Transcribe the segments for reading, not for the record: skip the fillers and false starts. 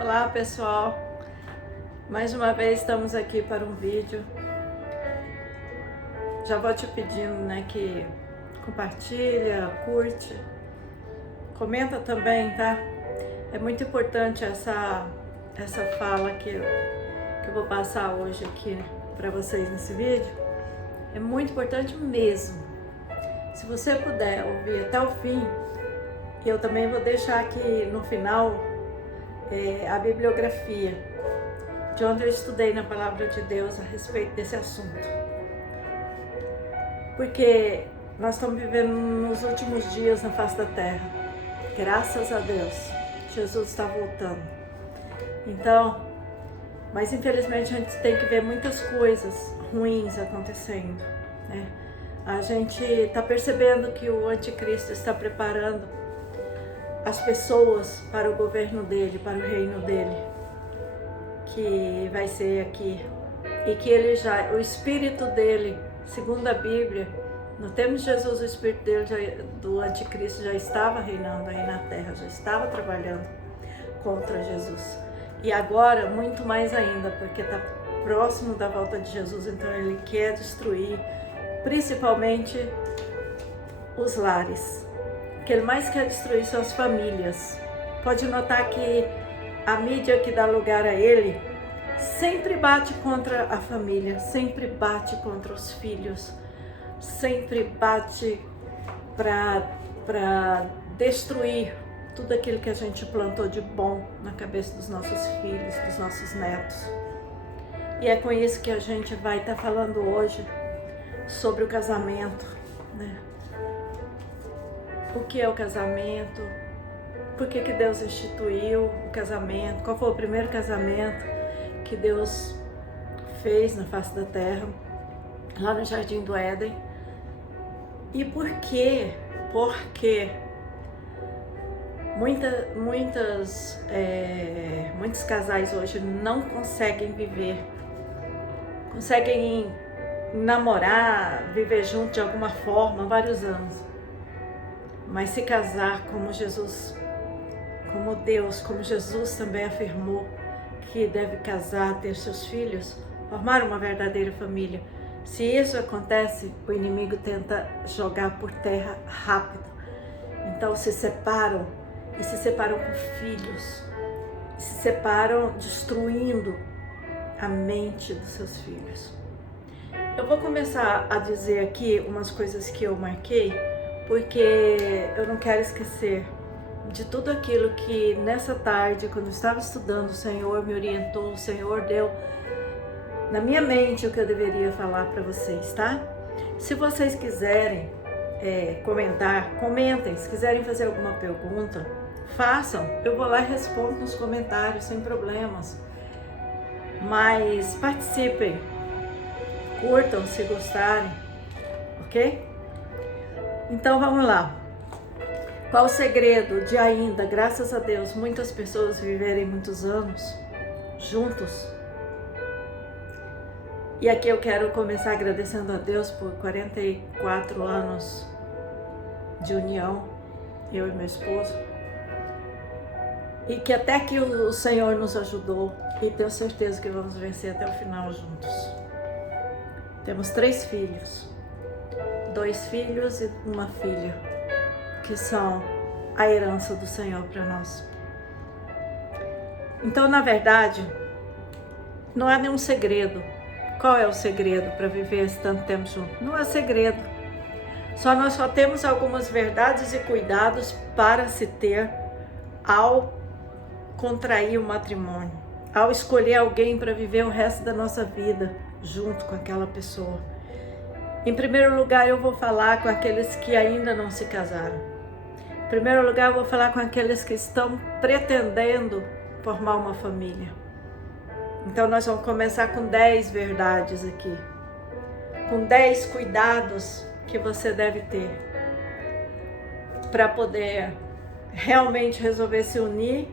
Olá pessoal, mais uma vez estamos aqui para um vídeo. Já vou te pedindo, que compartilha, curte, comenta também, tá? É muito importante essa fala que eu vou passar hoje aqui para vocês nesse vídeo. É muito importante mesmo. Se você puder ouvir até o fim, eu também vou deixar aqui no final a bibliografia de onde eu estudei na Palavra de Deus a respeito desse assunto. Porque nós estamos vivendo nos últimos dias na face da terra. Graças a Deus, Jesus está voltando. Então, mas infelizmente a gente tem que ver muitas coisas ruins acontecendo, né? A gente está percebendo que o anticristo está preparando as pessoas para o governo dele, para o reino dele, que vai ser aqui, e que o espírito dele, segundo a Bíblia, no tempo de Jesus, o espírito dele do anticristo já estava reinando aí na terra, já estava trabalhando contra Jesus, e agora muito mais ainda, porque está próximo da volta de Jesus, então ele quer destruir principalmente os lares. O que ele mais quer destruir são as famílias. Pode notar que a mídia que dá lugar a ele sempre bate contra a família, sempre bate contra os filhos, sempre bate para destruir tudo aquilo que a gente plantou de bom na cabeça dos nossos filhos, dos nossos netos. E é com isso que a gente vai estar falando hoje sobre o casamento, né? O que é o casamento? Por que Deus instituiu o casamento? Qual foi o primeiro casamento que Deus fez na face da terra, lá no Jardim do Éden? E por quê? Porque muitos casais hoje não conseguem viver, conseguem namorar, viver junto de alguma forma há vários anos, mas se casar como Jesus, como Deus, como Jesus também afirmou que deve casar, ter seus filhos, formar uma verdadeira família. Se isso acontece, o inimigo tenta jogar por terra rápido. Então se separam, e se separam com filhos, e se separam destruindo a mente dos seus filhos. Eu vou começar a dizer aqui umas coisas que eu marquei, porque eu não quero esquecer de tudo aquilo que nessa tarde, quando eu estava estudando, o Senhor me orientou, o Senhor deu na minha mente o que eu deveria falar para vocês, tá? Se vocês quiserem comentar, comentem. Se quiserem fazer alguma pergunta, façam. Eu vou lá e respondo nos comentários, sem problemas. Mas participem, curtam se gostarem, ok? Então vamos lá. Qual o segredo de ainda, graças a Deus, muitas pessoas viverem muitos anos juntos? E aqui eu quero começar agradecendo a Deus por 44 anos de união, eu e meu esposo. E que até que o Senhor nos ajudou, e tenho certeza que vamos vencer até o final juntos. Temos 3 filhos, 2 filhos e uma filha, que são a herança do Senhor para nós. Então, na verdade, não há nenhum segredo. Qual é o segredo para viver esse tanto tempo junto? Não há segredo. Nós só temos algumas verdades e cuidados para se ter ao contrair o matrimônio, ao escolher alguém para viver o resto da nossa vida junto com aquela pessoa. Em primeiro lugar, eu vou falar com aqueles que ainda não se casaram. Em primeiro lugar, eu vou falar com aqueles que estão pretendendo formar uma família. Então, nós vamos começar com 10 verdades aqui, com 10 cuidados que você deve ter para poder realmente resolver se unir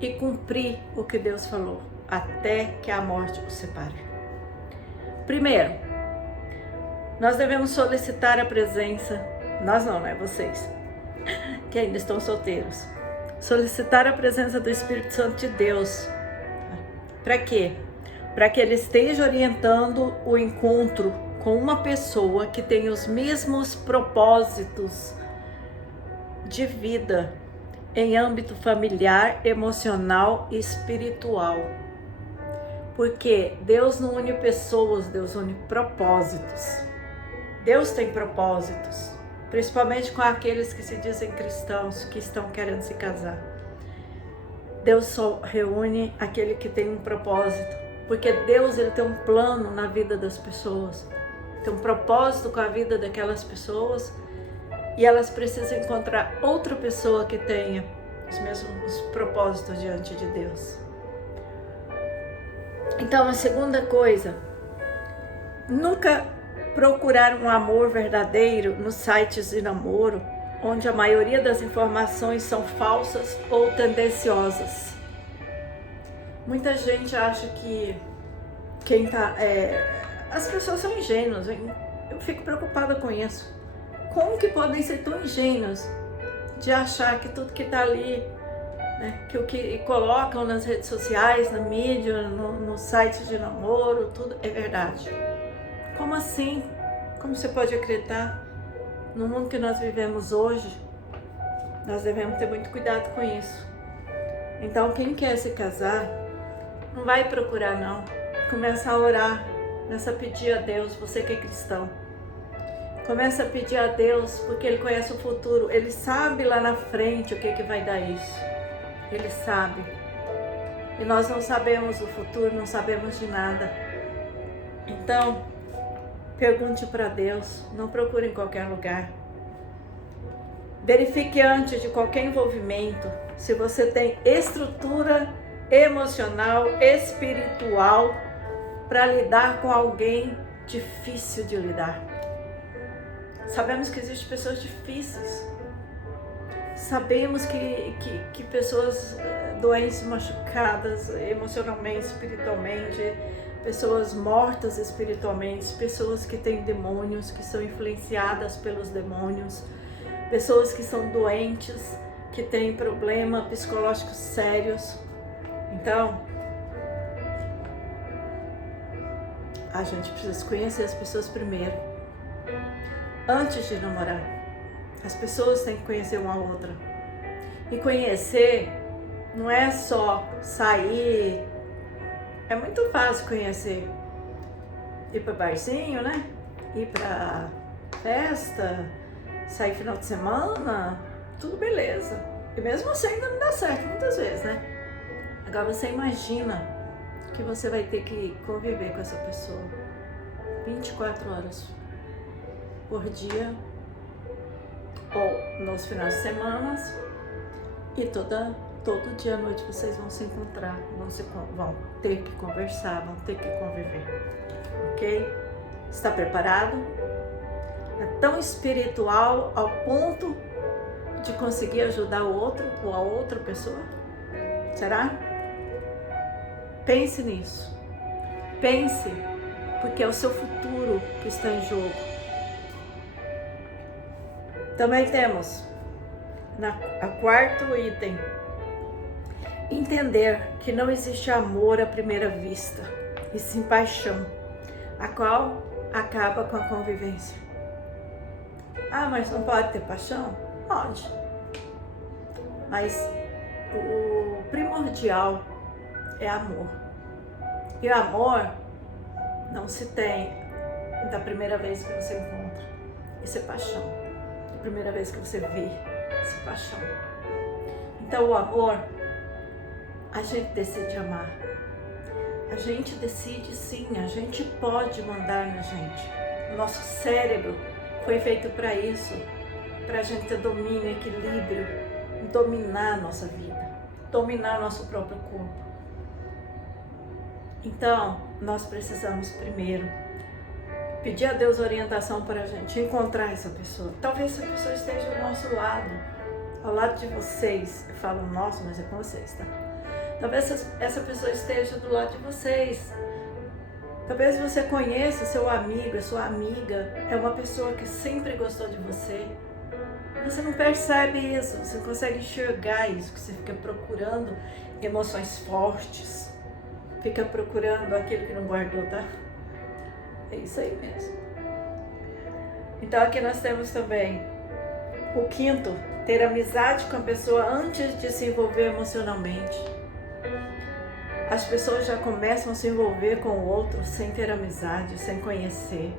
e cumprir o que Deus falou, até que a morte os separe. Primeiro, nós devemos solicitar a presença, nós não, né? Vocês, que ainda estão solteiros, solicitar a presença do Espírito Santo de Deus. Para quê? Para que ele esteja orientando o encontro com uma pessoa que tem os mesmos propósitos de vida em âmbito familiar, emocional e espiritual. Porque Deus não une pessoas, Deus une propósitos. Deus tem propósitos, principalmente com aqueles que se dizem cristãos, que estão querendo se casar. Deus só reúne aquele que tem um propósito, porque Deus ele tem um plano na vida das pessoas, tem um propósito com a vida daquelas pessoas, e elas precisam encontrar outra pessoa que tenha os mesmos propósitos diante de Deus. Então, a segunda coisa, nunca procurar um amor verdadeiro nos sites de namoro, onde a maioria das informações são falsas ou tendenciosas. Muita gente acha que as pessoas são ingênuas. Eu fico preocupada com isso. Como que podem ser tão ingênuos de achar que tudo que está ali, né, que o que colocam nas redes sociais, na mídia, no site de namoro, tudo é verdade? Como assim? Como você pode acreditar? No mundo que nós vivemos hoje, nós devemos ter muito cuidado com isso. Então, quem quer se casar, não vai procurar não. Começa a orar, começa a pedir a Deus, você que é cristão. Começa a pedir a Deus, porque Ele conhece o futuro. Ele sabe lá na frente o que vai dar isso. Ele sabe. E nós não sabemos o futuro, não sabemos de nada. Então, pergunte para Deus, não procure em qualquer lugar. Verifique antes de qualquer envolvimento se você tem estrutura emocional, espiritual para lidar com alguém difícil de lidar. Sabemos que existem pessoas difíceis. Sabemos que pessoas doentes, machucadas emocionalmente, espiritualmente, pessoas mortas espiritualmente, pessoas que têm demônios, que são influenciadas pelos demônios, pessoas que são doentes, que têm problemas psicológicos sérios. Então, a gente precisa conhecer as pessoas primeiro, antes de namorar. As pessoas têm que conhecer uma a outra. E conhecer não é só sair. É muito fácil conhecer. Ir para barzinho, né? Ir para festa, sair final de semana, tudo beleza. E mesmo assim ainda não dá certo muitas vezes, né? Agora você imagina que você vai ter que conviver com essa pessoa 24 horas por dia, ou nos finais de semana, e todo dia à noite vocês vão se encontrar, vão ter que conversar, vão ter que conviver, ok? Está preparado? É tão espiritual ao ponto de conseguir ajudar o outro ou a outra pessoa? Será? Pense nisso. Pense, porque é o seu futuro que está em jogo. Também temos a quarto item, entender que não existe amor à primeira vista, e sim paixão, a qual acaba com a convivência. Ah, mas não pode ter paixão? Pode. Mas o primordial é amor. E o amor não se tem da primeira vez que você encontra. Isso é paixão. A primeira vez que você vê, isso é paixão. Então o amor, a gente decide amar. A gente decide sim, a gente pode mandar na gente. O nosso cérebro foi feito para isso, para a gente ter domínio, equilíbrio, dominar a nossa vida, dominar nosso próprio corpo. Então, nós precisamos primeiro pedir a Deus orientação para a gente encontrar essa pessoa. Talvez essa pessoa esteja ao nosso lado, ao lado de vocês. Eu falo nosso, mas é com vocês, tá? Talvez essa pessoa esteja do lado de vocês. Talvez você conheça seu amigo, a sua amiga, é uma pessoa que sempre gostou de você. Você não percebe isso, você não consegue enxergar isso, que você fica procurando emoções fortes, fica procurando aquilo que não guardou, tá? É isso aí mesmo. Então aqui nós temos também o quinto, ter amizade com a pessoa antes de se envolver emocionalmente. As pessoas já começam a se envolver com o outro sem ter amizade, sem conhecer,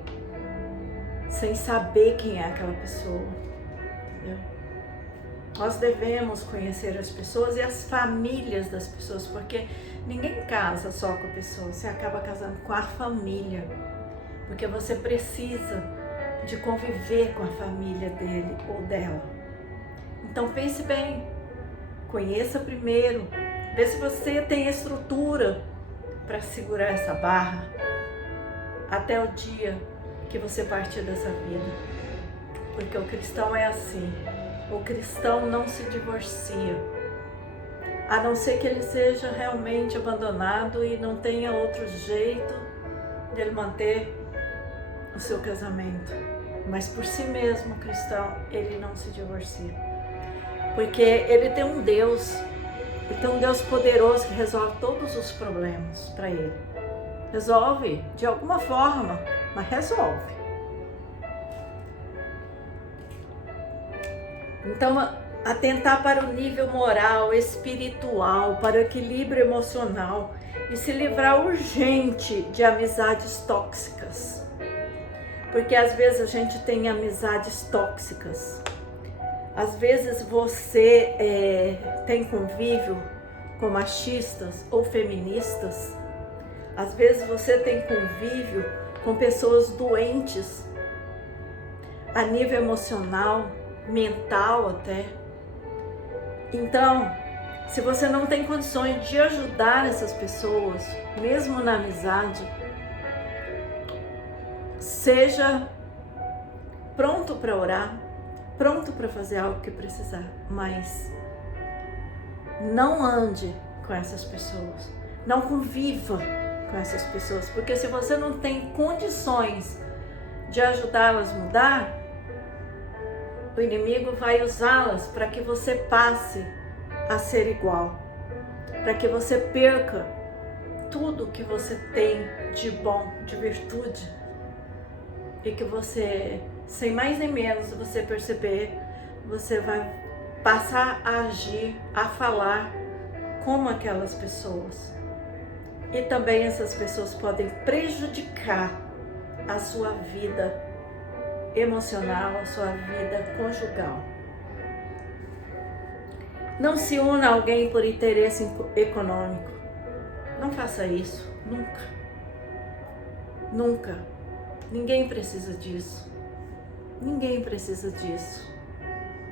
sem saber quem é aquela pessoa. Entendeu? Nós devemos conhecer as pessoas e as famílias das pessoas, porque ninguém casa só com a pessoa, você acaba casando com a família, porque você precisa de conviver com a família dele ou dela. Então pense bem, conheça primeiro, vê se você tem estrutura para segurar essa barra até o dia que você partir dessa vida. Porque o cristão é assim, o cristão não se divorcia, a não ser que ele seja realmente abandonado e não tenha outro jeito de ele manter o seu casamento. Mas por si mesmo, o cristão, ele não se divorcia. Porque ele tem um Deus, ele tem um Deus poderoso que resolve todos os problemas para ele. Resolve de alguma forma, mas resolve. Então, atentar para o nível moral, espiritual, para o equilíbrio emocional e se livrar urgente de amizades tóxicas. Porque às vezes a gente tem amizades tóxicas. Às vezes você tem convívio com machistas ou feministas. Às vezes você tem convívio com pessoas doentes a nível emocional, mental até. Então, se você não tem condições de ajudar essas pessoas, mesmo na amizade, seja pronto para orar, pronto para fazer algo que precisar, mas não ande com essas pessoas, não conviva com essas pessoas, porque se você não tem condições de ajudá-las a mudar, o inimigo vai usá-las para que você passe a ser igual, para que você perca tudo que você tem de bom, de virtude, e que você, sem mais nem menos, você perceber, você vai passar a agir, a falar como aquelas pessoas. E também essas pessoas podem prejudicar a sua vida emocional, a sua vida conjugal. Não se una a alguém por interesse econômico. Não faça isso, nunca. Nunca. Ninguém precisa disso. Ninguém precisa disso.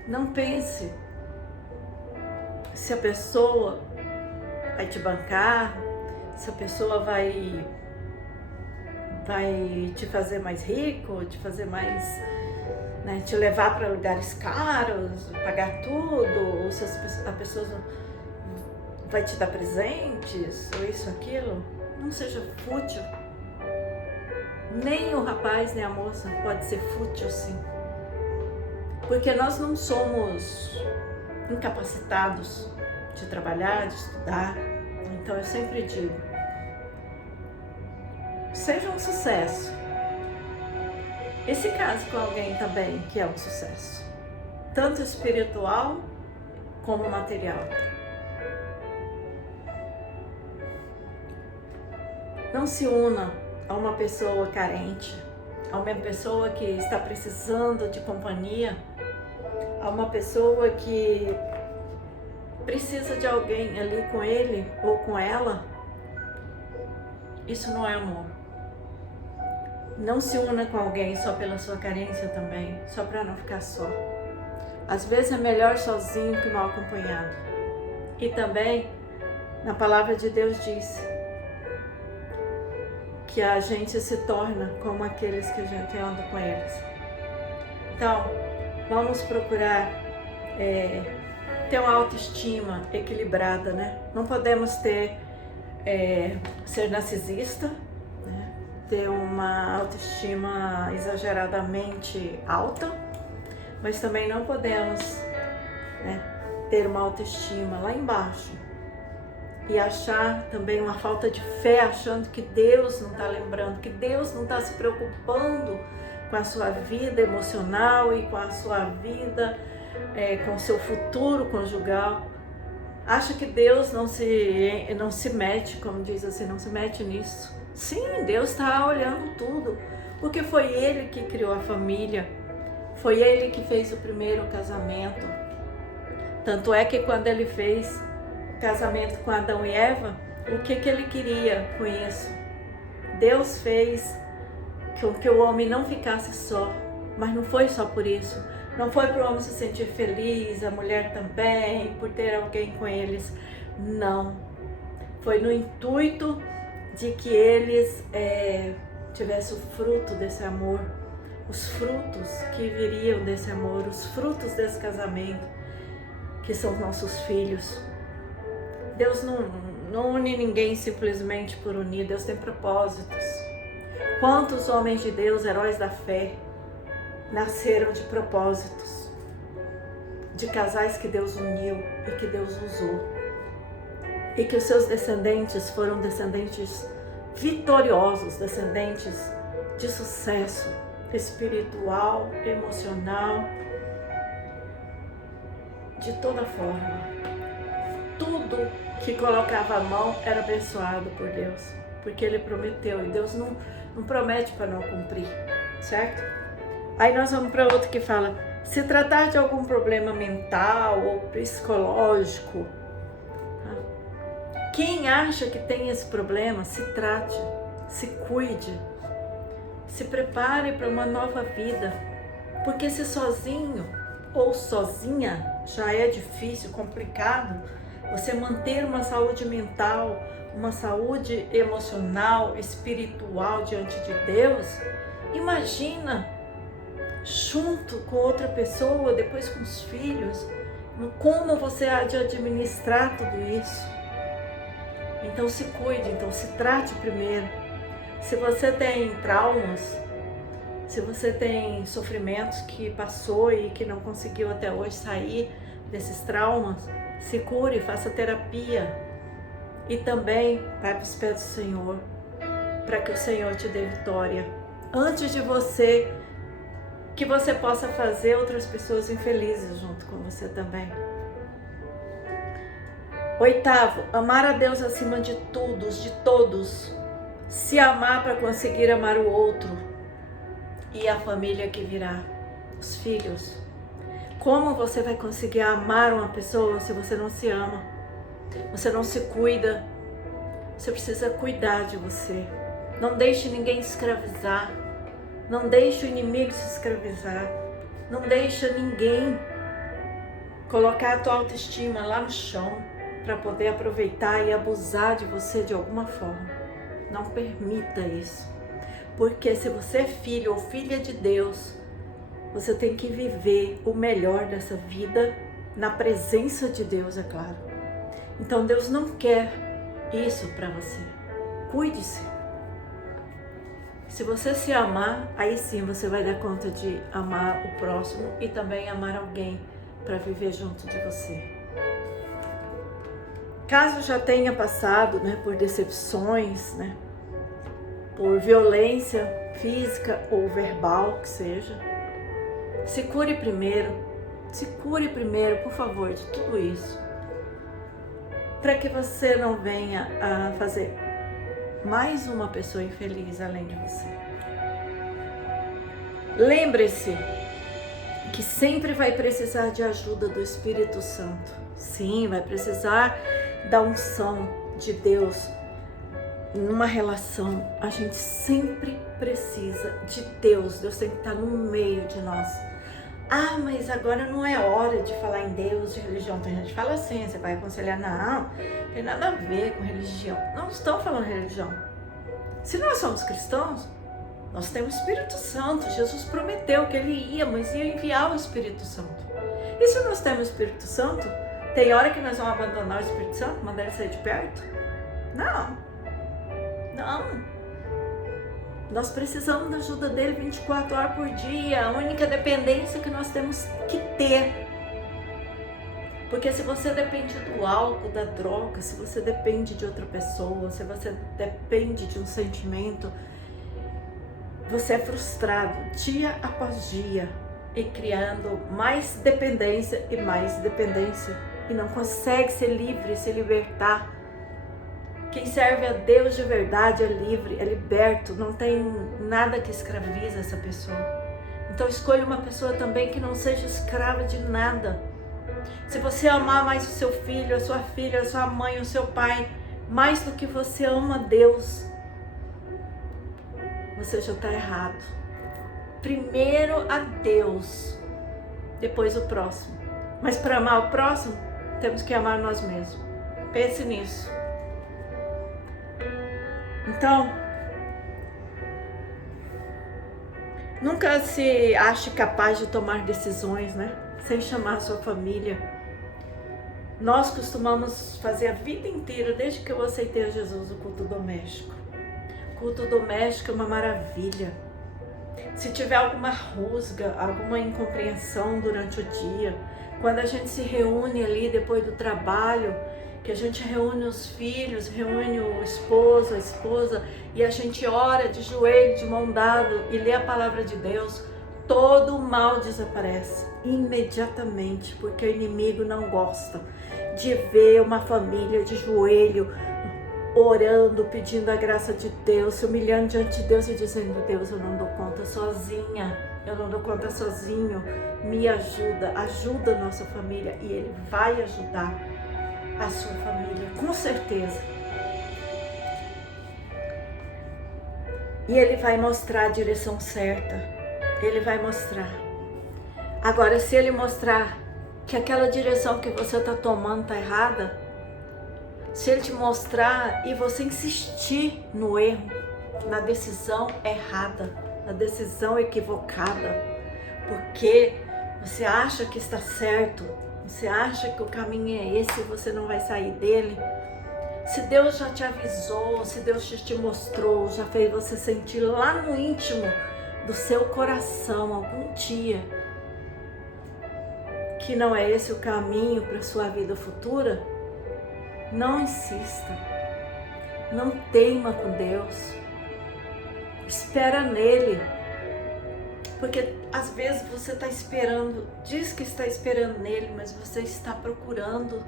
Não pense se a pessoa vai te bancar, se a pessoa vai te fazer mais rico, te fazer mais, né, te levar para lugares caros, pagar tudo, ou se a pessoa vai te dar presentes, ou isso, aquilo. Não seja fútil. Nem o rapaz, nem a moça pode ser fútil assim. Porque nós não somos incapacitados de trabalhar, de estudar. Então eu sempre digo, seja um sucesso. E se case com alguém também que é um sucesso, tanto espiritual como material. Não se una a uma pessoa carente, a uma pessoa que está precisando de companhia, a uma pessoa que precisa de alguém ali com ele ou com ela. Isso não é amor. Não se una com alguém só pela sua carência também, só para não ficar só. Às vezes é melhor sozinho que mal acompanhado. E também, na palavra de Deus diz que a gente se torna como aqueles que a gente anda com eles. Então, vamos procurar ter uma autoestima equilibrada, né? Não podemos ser narcisista, ter uma autoestima exageradamente alta, mas também não podemos, né, ter uma autoestima lá embaixo e achar também uma falta de fé, achando que Deus não está lembrando, que Deus não está se preocupando com a sua vida emocional e com a sua vida, com o seu futuro conjugal. Acha que Deus não se mete, como diz assim, não se mete nisso. Sim, Deus está olhando tudo, porque foi Ele que criou a família, foi Ele que fez o primeiro casamento. Tanto é que quando Ele fez o casamento com Adão e Eva, o que Ele queria com isso? Deus fez com que o homem não ficasse só, mas não foi só por isso. Não foi para o homem se sentir feliz, a mulher também, por ter alguém com eles. Não. Foi no intuito de que eles tivessem o fruto desse amor, os frutos que viriam desse amor, os frutos desse casamento, que são nossos filhos. Deus não une ninguém simplesmente por unir, Deus tem propósitos. Quantos homens de Deus, heróis da fé, nasceram de propósitos, de casais que Deus uniu e que Deus usou, e que os seus descendentes foram descendentes vitoriosos, descendentes de sucesso espiritual, emocional, de toda forma. Tudo que colocava a mão era abençoado por Deus, porque Ele prometeu, e Deus não promete para não cumprir, certo? Aí nós vamos para outro que fala, se tratar de algum problema mental ou psicológico, quem acha que tem esse problema, se trate, se cuide, se prepare para uma nova vida, porque se sozinho ou sozinha já é difícil, complicado, você manter uma saúde mental, uma saúde emocional, espiritual diante de Deus, imagina junto com outra pessoa, depois com os filhos, como você há de administrar tudo isso. Então se cuide, então se trate primeiro. Se você tem traumas, se você tem sofrimentos que passou e que não conseguiu até hoje sair desses traumas, se cure, faça terapia e também vai para os pés do Senhor, para que o Senhor te dê vitória. Antes de você, que você possa fazer outras pessoas infelizes junto com você também. Oitavo, amar a Deus acima de tudo, de todos. Se amar para conseguir amar o outro e a família que virá, os filhos. Como você vai conseguir amar uma pessoa se você não se ama? Você não se cuida? Você precisa cuidar de você. Não deixe ninguém te escravizar. Não deixe o inimigo te escravizar. Não deixe ninguém colocar a tua autoestima lá no chão para poder aproveitar e abusar de você de alguma forma. Não permita isso. Porque se você é filho ou filha de Deus, você tem que viver o melhor dessa vida na presença de Deus, é claro. Então Deus não quer isso para você. Cuide-se. Se você se amar, aí sim você vai dar conta de amar o próximo e também amar alguém para viver junto de você. Caso já tenha passado, por decepções, por violência física ou verbal, que seja, se cure primeiro, por favor, de tudo isso, para que você não venha a fazer mais uma pessoa infeliz além de você. Lembre-se que sempre vai precisar de ajuda do Espírito Santo. Sim, vai precisar da unção de Deus numa relação. A gente sempre precisa de Deus. Deus tem que estar no meio de nós. Ah, mas agora não é hora de falar em Deus, de religião. Tem gente que fala assim, você vai aconselhar, não tem nada a ver com religião. Não estão falando religião. Se nós somos cristãos, nós temos o Espírito Santo. Jesus prometeu que Ele ia, mas ia enviar o Espírito Santo. E se nós temos o Espírito Santo, tem hora que nós vamos abandonar o Espírito Santo, mandar ele sair de perto? Não. Nós precisamos da ajuda dele 24 horas por dia. A única dependência que nós temos que ter. Porque se você depende do álcool, da droga, se você depende de outra pessoa, se você depende de um sentimento, você é frustrado dia após dia e criando mais dependência e não consegue ser livre, se libertar. Quem serve a Deus de verdade é livre, é liberto, não tem nada que escraviza essa pessoa. Então escolha uma pessoa também que não seja escrava de nada. Se você amar mais o seu filho, a sua filha, a sua mãe, o seu pai, mais do que você ama Deus, você já está errado. Primeiro a Deus, depois o próximo. Mas para amar o próximo, temos que amar nós mesmos. Pense nisso. Então, nunca se ache capaz de tomar decisões, né? Sem chamar a sua família. Nós costumamos fazer a vida inteira, desde que eu aceitei a Jesus, o culto doméstico. O culto doméstico é uma maravilha. Se tiver alguma rusga, alguma incompreensão durante o dia, quando a gente se reúne ali depois do trabalho, que a gente reúne os filhos, reúne o esposo, a esposa, e a gente ora de joelho, de mão dada e lê a palavra de Deus, todo o mal desaparece imediatamente, porque o inimigo não gosta de ver uma família de joelho, orando, pedindo a graça de Deus, se humilhando diante de Deus e dizendo: Deus, eu não dou conta sozinha, eu não dou conta sozinho, me ajuda, ajuda a nossa família. E Ele vai ajudar a sua família, com certeza. E Ele vai mostrar a direção certa, Ele vai mostrar. Agora, se Ele mostrar que aquela direção que você está tomando está errada, se Ele te mostrar e você insistir no erro, na decisão errada, na decisão equivocada, porque você acha que está certo, você acha que o caminho é esse e você não vai sair dele, se Deus já te avisou, se Deus já te mostrou, já fez você sentir lá no íntimo do seu coração algum dia que não é esse o caminho para a sua vida futura, não insista, não teima com Deus, espera nele, porque às vezes você está esperando, diz que está esperando nele, mas você está procurando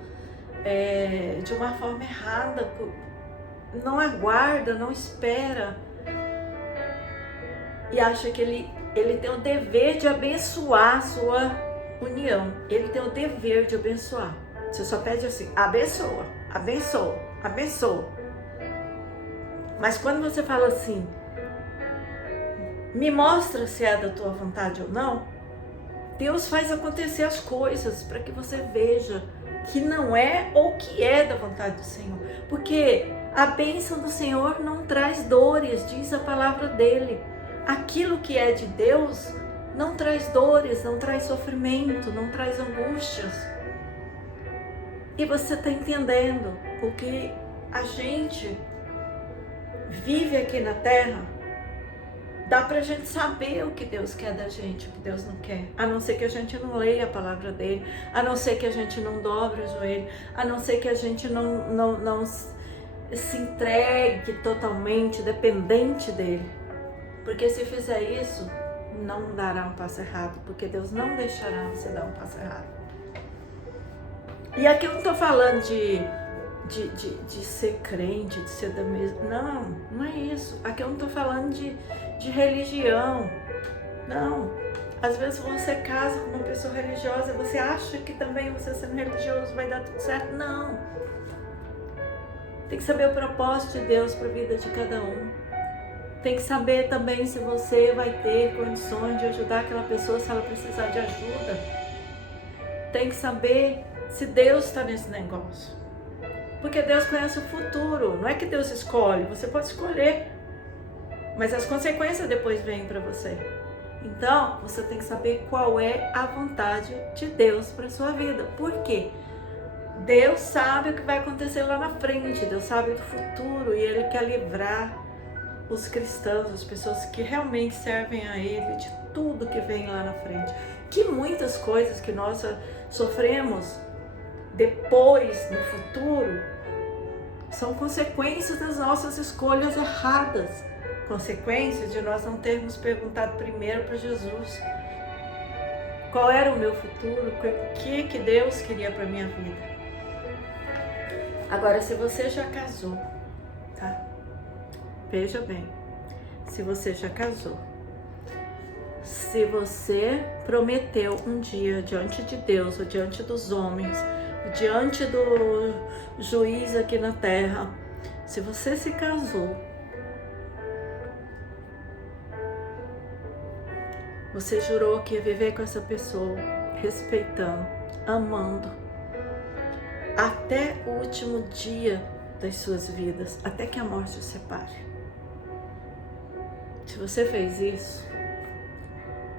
de uma forma errada, não aguarda, não espera e acha que ele tem o dever de abençoar a sua união, ele tem o dever de abençoar. Você só pede assim: abençoa, abençoa, abençoa. Mas quando você fala assim: me mostra se é da tua vontade ou não, Deus faz acontecer as coisas para que você veja que não é ou que é da vontade do Senhor. Porque a bênção do Senhor não traz dores, diz a palavra dele. Aquilo que é de Deus não traz dores, não traz sofrimento, não traz angústias. E você está entendendo, porque a gente vive aqui na terra, dá pra gente saber o que Deus quer da gente, o que Deus não quer, a não ser que a gente não leia a palavra dele, a não ser que a gente não dobre o joelho, a não ser que a gente não se entregue totalmente dependente dele, porque se fizer isso, não dará um passo errado, porque Deus não deixará você dar um passo errado. E aqui eu não estou falando de ser crente, de ser da mesma... Não é isso. Aqui eu não estou falando de religião. Não. Às vezes você casa com uma pessoa religiosa, você acha que também você sendo religioso vai dar tudo certo. Não. Tem que saber o propósito de Deus para a vida de cada um. Tem que saber também se você vai ter condições de ajudar aquela pessoa se ela precisar de ajuda. Tem que saber se Deus está nesse negócio. Porque Deus conhece o futuro. Não é que Deus escolhe, você pode escolher, mas as consequências depois vêm para você. Então, você tem que saber qual é a vontade de Deus para sua vida. Por quê? Deus sabe o que vai acontecer lá na frente, Deus sabe do futuro e Ele quer livrar os cristãos, as pessoas que realmente servem a Ele, de tudo que vem lá na frente. Que muitas coisas que nós sofremos depois, no futuro, são consequências das nossas escolhas erradas, consequências de nós não termos perguntado primeiro para Jesus qual era o meu futuro, o que Deus queria para minha vida. Agora, se você já casou, tá? Veja bem, se você já casou, se você prometeu um dia diante de Deus ou diante dos homens, diante do juiz aqui na terra, se você se casou, você jurou que ia viver com essa pessoa, respeitando, amando, até o último dia das suas vidas, até que a morte os separe. Se você fez isso,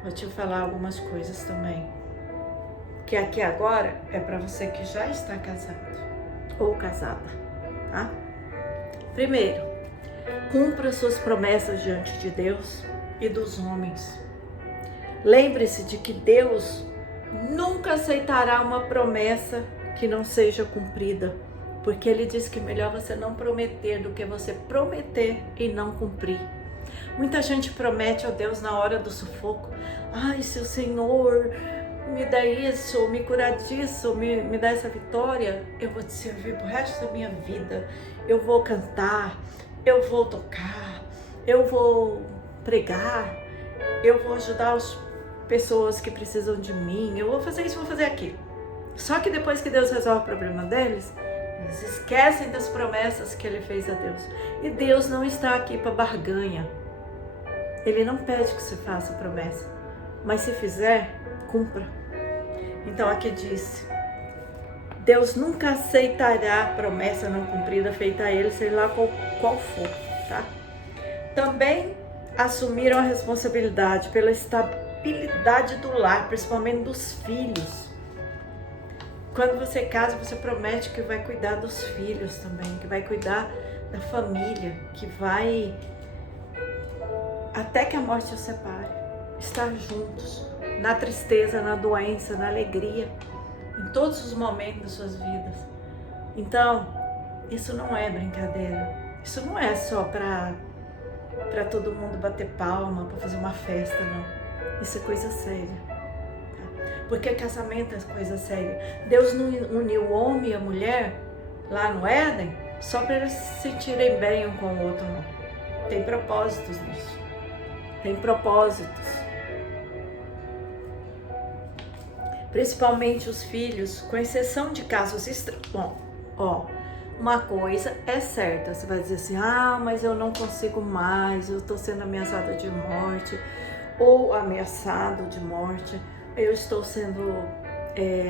vou te falar algumas coisas também, que aqui agora é para você que já está casado ou casada, tá? Primeiro, cumpra suas promessas diante de Deus e dos homens. Lembre-se de que Deus nunca aceitará uma promessa que não seja cumprida, porque Ele diz que melhor você não prometer do que você prometer e não cumprir. Muita gente promete a Deus na hora do sufoco: ai, se o Senhor me dá isso, me curar disso, me dá essa vitória, eu vou te servir pro resto da minha vida, eu vou cantar, eu vou tocar, eu vou pregar, eu vou ajudar as pessoas que precisam de mim, eu vou fazer isso, vou fazer aquilo. Só que depois que Deus resolve o problema deles, eles esquecem das promessas que Ele fez a Deus. E Deus não está aqui para barganha. Ele não pede que você faça promessa, mas se fizer, cumpra. Então aqui diz: Deus nunca aceitará promessa não cumprida feita a Ele, sei lá qual for, tá? Também assumiram a responsabilidade pela estabilidade do lar, principalmente dos filhos. Quando você casa, você promete que vai cuidar dos filhos também, que vai cuidar da família, que vai, até que a morte os separe, estar juntos, na tristeza, na doença, na alegria, em todos os momentos das suas vidas. Então, isso não é brincadeira, isso não é só para todo mundo bater palma, para fazer uma festa, não. Isso é coisa séria. Porque casamento é coisa séria. Deus não uniu o homem e a mulher lá no Éden só para eles se sentirem bem um com o outro, não. Tem propósitos nisso. Tem propósitos. Principalmente os filhos, com exceção de casos extremos. Bom, uma coisa é certa. Você vai dizer assim: ah, mas eu não consigo mais, eu estou sendo ameaçada de morte, ou ameaçado de morte. Eu estou sendo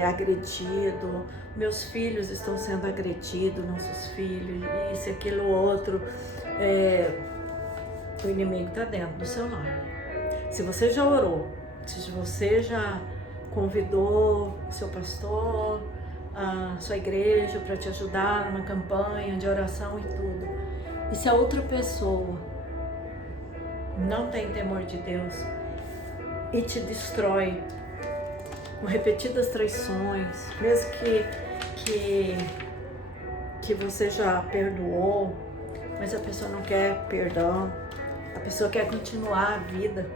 agredido, meus filhos estão sendo agredidos, nossos filhos, isso, aquilo, outro. O inimigo está dentro do seu lar. Se você já orou, se você já convidou seu pastor, a sua igreja para te ajudar numa campanha de oração e tudo, e se a outra pessoa não tem temor de Deus e te destrói com repetidas traições, mesmo que você já perdoou, mas a pessoa não quer perdão, a pessoa quer continuar a vida.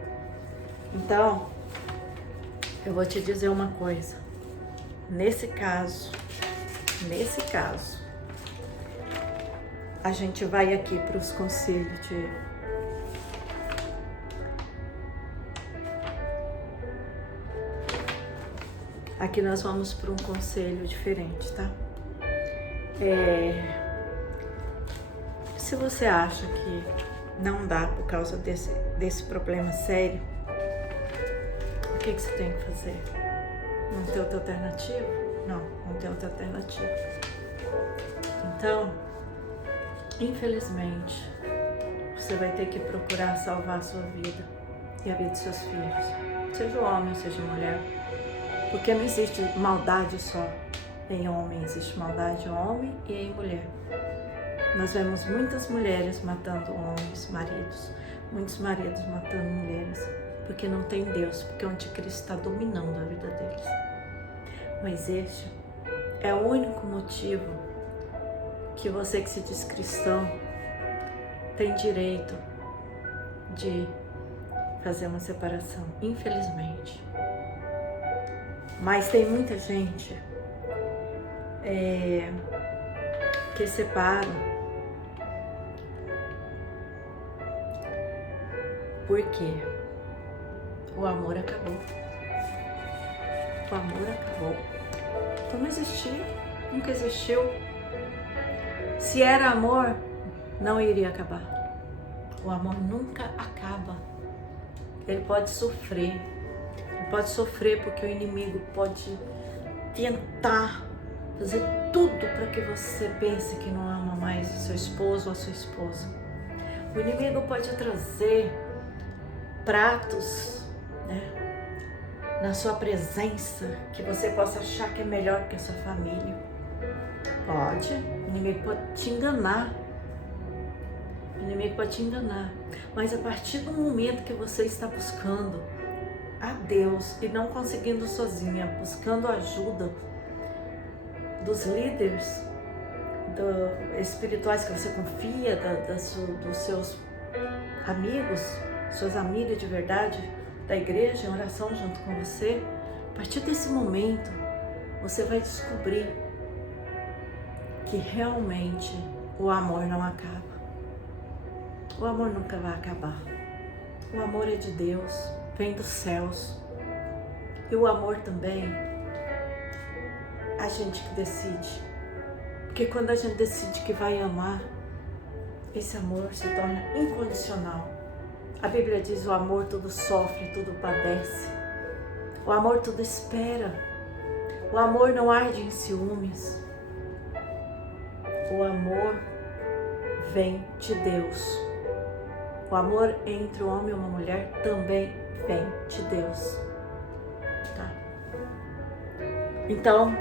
Então, eu vou te dizer uma coisa: nesse caso, a gente vai aqui para os conselhos de aqui nós vamos para um conselho diferente, tá? Se você acha que não dá por causa desse problema sério, o que você tem que fazer? Não tem outra alternativa? Não tem outra alternativa. Então, infelizmente, você vai ter que procurar salvar a sua vida e a vida de seus filhos, seja homem, seja mulher. Porque não existe maldade só em homem, existe maldade em homem e em mulher. Nós vemos muitas mulheres matando homens, maridos, muitos maridos matando mulheres, porque não tem Deus, porque o anticristo está dominando a vida deles. Mas este é o único motivo que você que se diz cristão tem direito de fazer uma separação, infelizmente. Mas tem muita gente que separa porque o amor acabou. O amor acabou. Então não existia, nunca existiu. Se era amor, não iria acabar. O amor nunca acaba. Ele pode sofrer. Ele pode sofrer porque o inimigo pode tentar fazer tudo para que você pense que não ama mais o seu esposo ou a sua esposa. O inimigo pode trazer pratos, né, na sua presença que você possa achar que é melhor que a sua família. Pode. O inimigo pode te enganar. O inimigo pode te enganar. Mas a partir do momento que você está buscando a Deus e não conseguindo sozinha, buscando a ajuda dos líderes espirituais que você confia, dos seus amigos, suas amigas de verdade, da igreja, em oração junto com você, a partir desse momento você vai descobrir que realmente o amor não acaba. O amor nunca vai acabar. O amor é de Deus, vem dos céus. E o amor também, a gente que decide. Porque quando a gente decide que vai amar, esse amor se torna incondicional. A Bíblia diz: o amor tudo sofre, tudo padece. O amor tudo espera. O amor não arde em ciúmes. O amor vem de Deus. O amor entre um homem e uma mulher também vem de Deus. Tá? Então,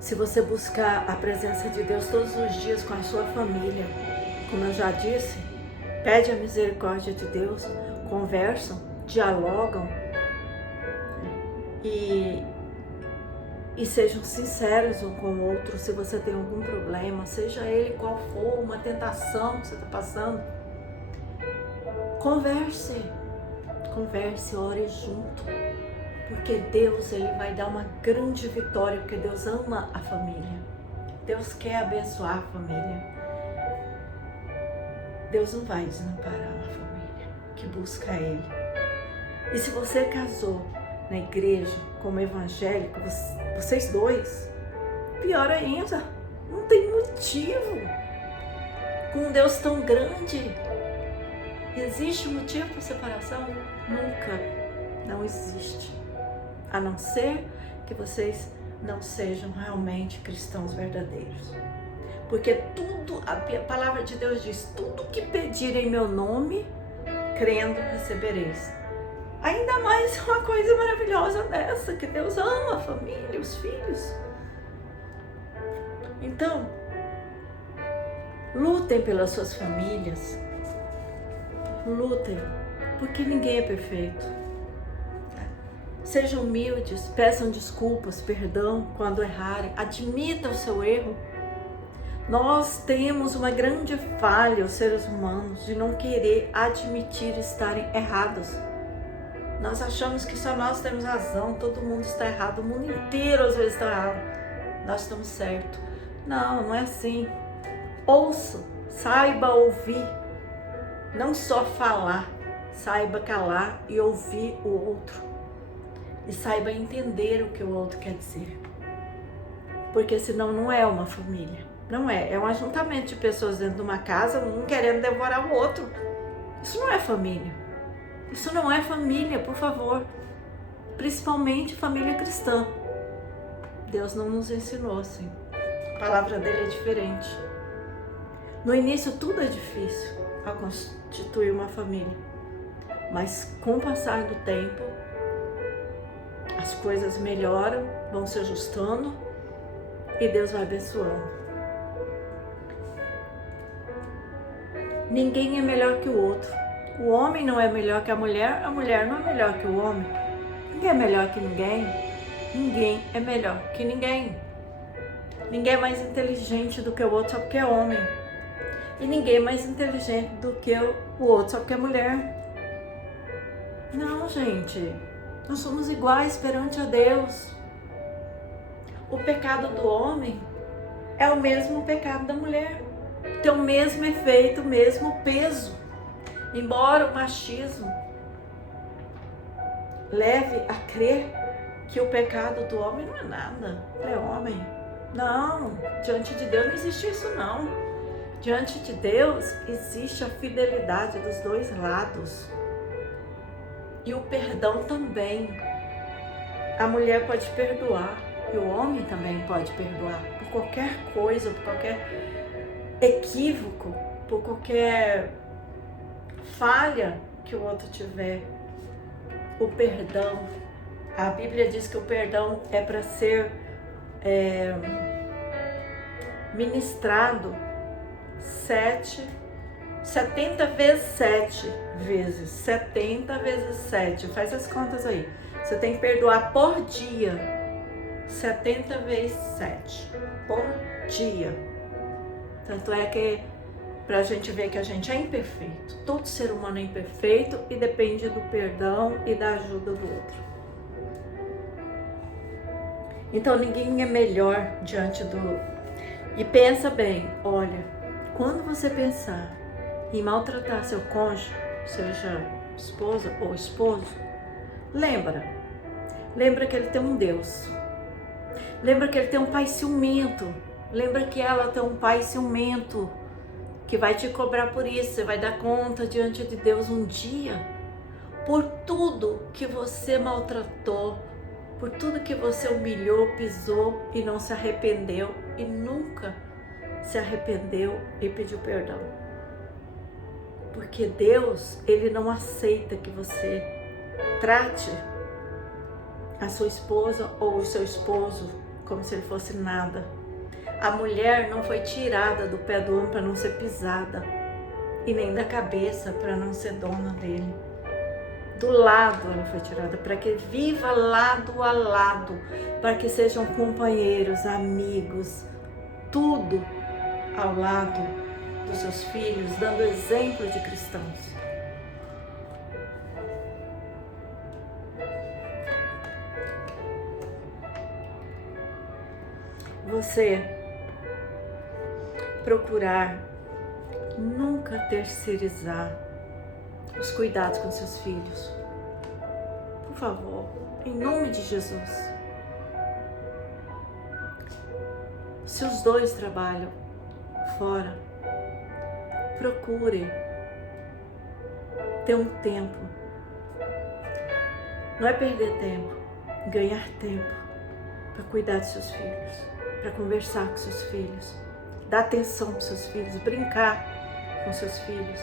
se você buscar a presença de Deus todos os dias com a sua família, como eu já disse, pede a misericórdia de Deus, conversam, dialogam e sejam sinceros um com o outro. Se você tem algum problema, seja ele qual for, uma tentação que você está passando, converse, ore junto, porque Deus, ele vai dar uma grande vitória, porque Deus ama a família, Deus quer abençoar a família. Deus não vai desamparar uma família que busca Ele. E se você casou na igreja como evangélico, vocês dois, pior ainda, não tem motivo. Com um Deus tão grande, existe motivo para separação? Nunca, não existe. A não ser que vocês não sejam realmente cristãos verdadeiros. Porque tudo, a palavra de Deus diz: tudo que pedirem em meu nome, crendo, recebereis. Ainda mais uma coisa maravilhosa dessa, que Deus ama a família, os filhos. Então, lutem pelas suas famílias. Lutem, porque ninguém é perfeito. Sejam humildes, peçam desculpas, perdão quando errarem, admitam o seu erro. Nós temos uma grande falha, os seres humanos, de não querer admitir estarem errados. Nós achamos que só nós temos razão, todo mundo está errado, o mundo inteiro às vezes está errado. Nós estamos certos. Não, não é assim. Ouça, saiba ouvir, não só falar, saiba calar e ouvir o outro. E saiba entender o que o outro quer dizer. Porque senão não é uma família. Não é, é um ajuntamento de pessoas dentro de uma casa, um querendo devorar o outro. Isso não é família. Isso não é família, por favor. Principalmente família cristã. Deus não nos ensinou assim. A palavra dele é diferente. No início tudo é difícil a constituir uma família. Mas com o passar do tempo, as coisas melhoram, vão se ajustando e Deus vai abençoando. Ninguém é melhor que o outro. O homem não é melhor que a mulher não é melhor que o homem. Ninguém é melhor que ninguém. Ninguém é melhor que ninguém. Ninguém é mais inteligente do que o outro só porque é homem. E ninguém é mais inteligente do que o outro só porque é mulher. Não, gente. Nós somos iguais perante a Deus. O pecado do homem é o mesmo pecado da mulher. Tem o mesmo efeito, o mesmo peso. Embora o machismo leve a crer que o pecado do homem não é nada, é homem. Não, diante de Deus não existe isso não. Diante de Deus existe a fidelidade dos dois lados. E o perdão também. A mulher pode perdoar e o homem também pode perdoar por qualquer coisa, por qualquer equívoco, por qualquer falha que o outro tiver. O perdão, a Bíblia diz que o perdão é para ser ministrado 70 vezes 7 vezes. 70 vezes 7, faz as contas aí. Você tem que perdoar por dia. 70 vezes 7 por dia. Tanto é que pra gente ver que a gente é imperfeito. Todo ser humano é imperfeito e depende do perdão e da ajuda do outro. Então ninguém é melhor diante do... E pensa bem, olha, quando você pensar em maltratar seu cônjuge, seja esposa ou esposo, lembra que ele tem um Deus. Lembra que ele tem um pai ciumento. Lembra que ela tem um pai ciumento que vai te cobrar por isso. Você vai dar conta diante de Deus um dia por tudo que você maltratou, por tudo que você humilhou, pisou e não se arrependeu e nunca se arrependeu e pediu perdão. Porque Deus, Ele não aceita que você trate a sua esposa ou o seu esposo como se ele fosse nada. A mulher não foi tirada do pé do homem para não ser pisada e nem da cabeça para não ser dona dele. Do lado ela foi tirada para que viva lado a lado, para que sejam companheiros, amigos, tudo ao lado dos seus filhos, dando exemplo de cristãos. Você procurar nunca terceirizar os cuidados com seus filhos. Por favor, em nome de Jesus. Se os dois trabalham fora, procure ter um tempo. Não é perder tempo, ganhar tempo para cuidar de seus filhos, para conversar com seus filhos, dar atenção para seus filhos, brincar com seus filhos,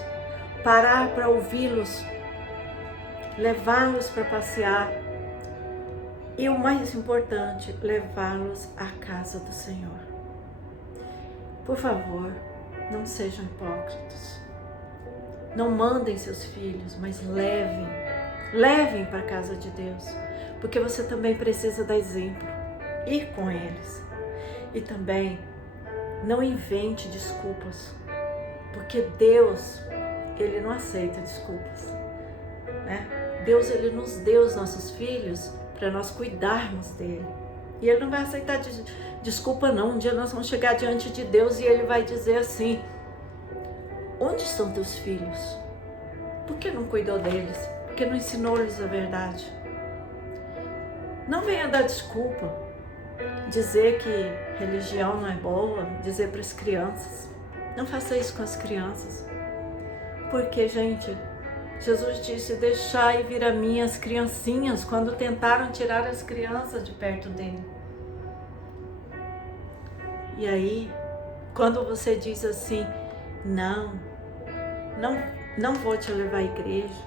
parar para ouvi-los, levá-los para passear e o mais importante, levá-los à casa do Senhor. Por favor, não sejam hipócritas. Não mandem seus filhos, mas levem para a casa de Deus, porque você também precisa dar exemplo, ir com eles. E também não invente desculpas, porque Deus, Ele não aceita desculpas, né? Deus, Ele nos deu os nossos filhos para nós cuidarmos dele. E Ele não vai aceitar desculpa não. Um dia nós vamos chegar diante de Deus e Ele vai dizer assim: onde estão teus filhos? Por que não cuidou deles? Por que não ensinou-lhes a verdade? Não venha dar desculpa, dizer que religião não é boa, dizer para as crianças. Não faça isso com as crianças. Porque, gente, Jesus disse: deixai vir a mim as criancinhas, quando tentaram tirar as crianças de perto dele. E aí, quando você diz assim: não vou te levar à igreja,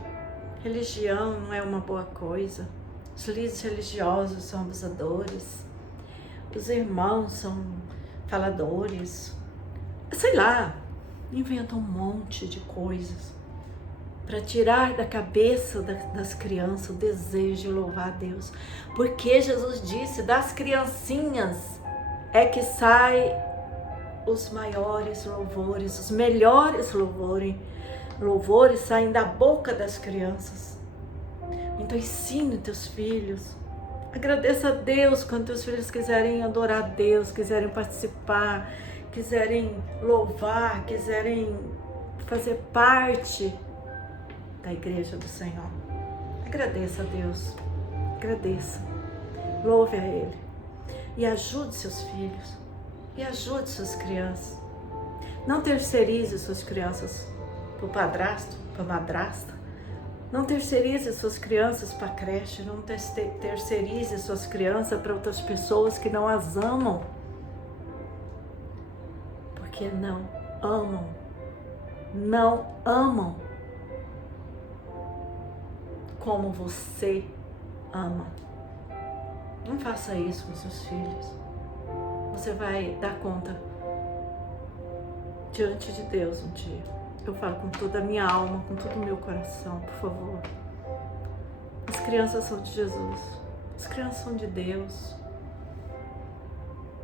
religião não é uma boa coisa, os líderes religiosos são abusadores, os irmãos são faladores, sei lá, Inventam um monte de coisas para tirar da cabeça das crianças o desejo de louvar a Deus. Porque Jesus disse, das criancinhas é que sai os maiores louvores, os melhores louvores saem da boca das crianças. Então ensine teus filhos. Agradeça a Deus quando teus filhos quiserem adorar a Deus, quiserem participar, quiserem louvar, quiserem fazer parte da igreja do Senhor. Agradeça a Deus, agradeça, louve a Ele e ajude seus filhos e ajude suas crianças. Não terceirize suas crianças para o padrasto, para a madrasta. Não terceirize suas crianças para a creche, não terceirize suas crianças para outras pessoas que não as amam, porque não amam como você ama. Não faça isso com seus filhos. Você vai dar conta diante de Deus um dia. Eu falo com toda a minha alma, com todo o meu coração, por favor. As crianças são de Jesus. As crianças são de Deus.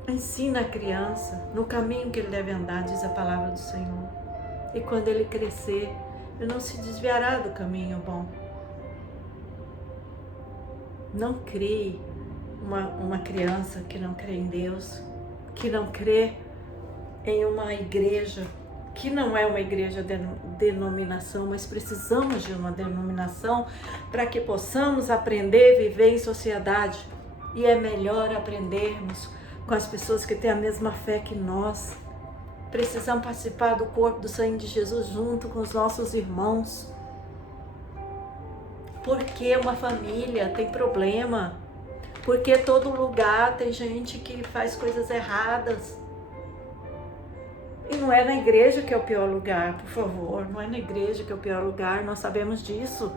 Ensina a criança no caminho que ele deve andar, diz a palavra do Senhor. E quando ele crescer, ele não se desviará do caminho bom. Não crie uma criança que não crê em Deus, que não crê em uma igreja, que não é uma igreja de denominação, mas precisamos de uma denominação para que possamos aprender a viver em sociedade. E é melhor aprendermos com as pessoas que têm a mesma fé que nós. Precisamos participar do corpo do sangue de Jesus junto com os nossos irmãos. Porque uma família tem problema, porque todo lugar tem gente que faz coisas erradas. E não é na igreja que é o pior lugar, por favor, não é na igreja que é o pior lugar, nós sabemos disso.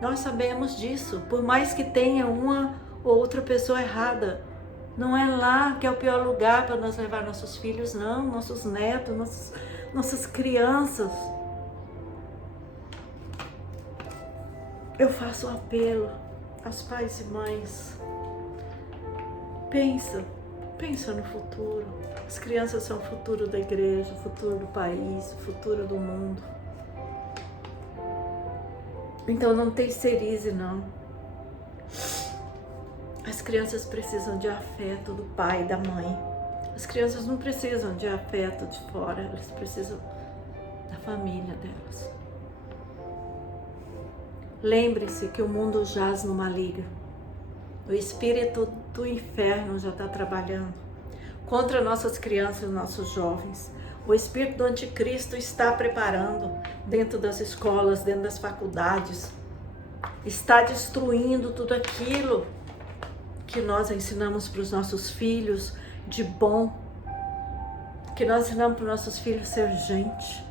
Nós sabemos disso, por mais que tenha uma ou outra pessoa errada, não é lá que é o pior lugar para nós levar nossos filhos, não, nossos netos, nossas crianças. Eu faço um apelo aos pais e mães. Pensa no futuro. As crianças são o futuro da igreja, o futuro do país, o futuro do mundo. Então não terceirize, não. As crianças precisam de afeto do pai e da mãe. As crianças não precisam de afeto de fora, elas precisam da família delas. Lembre-se que o mundo jaz no maligno. O espírito do inferno já está trabalhando contra nossas crianças e nossos jovens. O espírito do anticristo está preparando dentro das escolas, dentro das faculdades. Está destruindo tudo aquilo que nós ensinamos para os nossos filhos de bom. Que nós ensinamos para os nossos filhos ser gente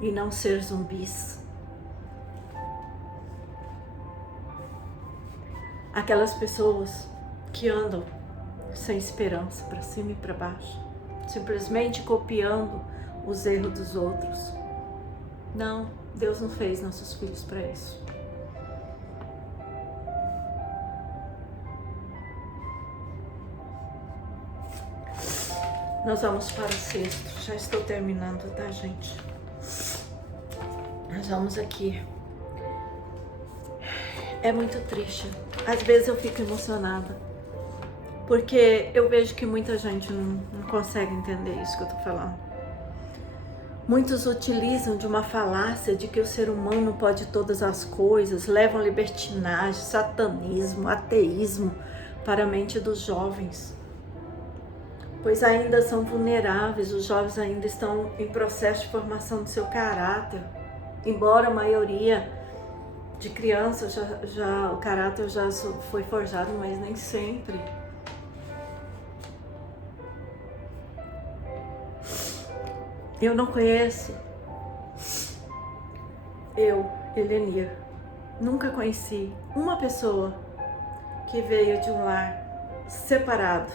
e não ser zumbis. Aquelas pessoas que andam sem esperança, para cima e para baixo, simplesmente copiando os erros dos outros. Não, Deus não fez nossos filhos para isso. Nós vamos para o sexto, já estou terminando, tá, gente? Nós vamos aqui. É muito triste. Às vezes eu fico emocionada, porque eu vejo que muita gente não consegue entender isso que eu tô falando. Muitos utilizam de uma falácia de que o ser humano pode todas as coisas, levam libertinagem, satanismo, ateísmo para a mente dos jovens. Pois ainda são vulneráveis, os jovens ainda estão em processo de formação do seu caráter, embora a maioria de criança, o caráter já foi forjado, mas nem sempre. Eu não conheço, Elenia, nunca conheci uma pessoa que veio de um lar separado,